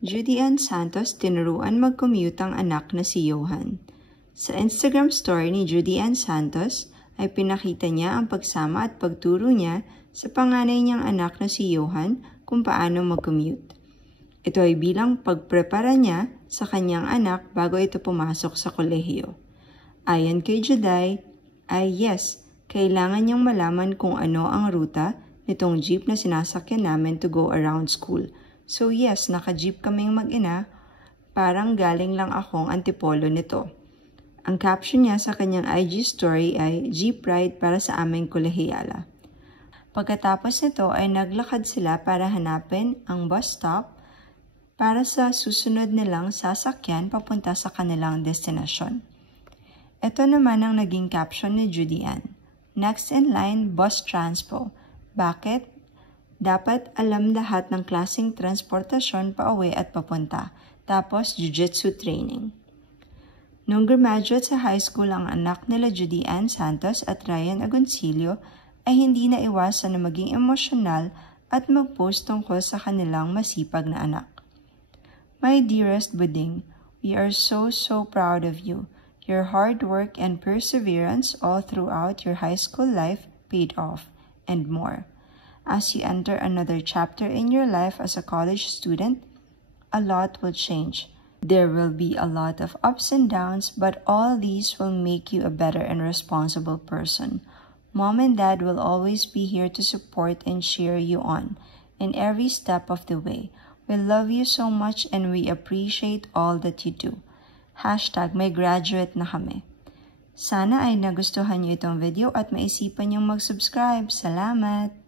Judy Ann Santos tinuruan mag-commute ang anak na si Johan. Sa Instagram story ni Judy Ann Santos ay pinakita niya ang pagsama at pagturo niya sa panganay niyang anak na si Johan kung paano mag-commute. Ito ay bilang pagprepara niya sa kanyang anak bago ito pumasok sa kolehiyo. Ayon kay Juday, ay yes, kailangan niyang malaman kung ano ang ruta nitong jeep na sinasakyan namin to go around school. So yes, naka-jeep kaming mag-ina, parang galing lang akong antipolo nito. Ang caption niya sa kanyang IG story ay jeep ride para sa aming kolehiyala. Pagkatapos nito ay naglakad sila para hanapin ang bus stop para sa susunod nilang sasakyan papunta sa kanilang destinasyon. Ito naman ang naging caption ni Judy Ann. Next in line, bus transpo. Bakit? Dapat alam lahat ng klaseng transportasyon pauwi at papunta. Tapos, jiu-jitsu training. Nung graduate sa high school ang anak nila Judy Ann Santos at Ryan Agoncillo, ay hindi na iwasan na maging emosyonal at mag-post tungkol sa kanilang masipag na anak. My dearest Buding, we are so proud of you. Your hard work and perseverance all throughout your high school life paid off, and more. As you enter another chapter in your life as a college student, a lot will change. There will be a lot of ups and downs, but all these will make you a better and responsible person. Mom and Dad will always be here to support and cheer you on in every step of the way. We love you so much and we appreciate all that you do. #may graduate na kami. Sana ay nagustuhan niyo itong video at maisipan niyong mag-subscribe. Salamat!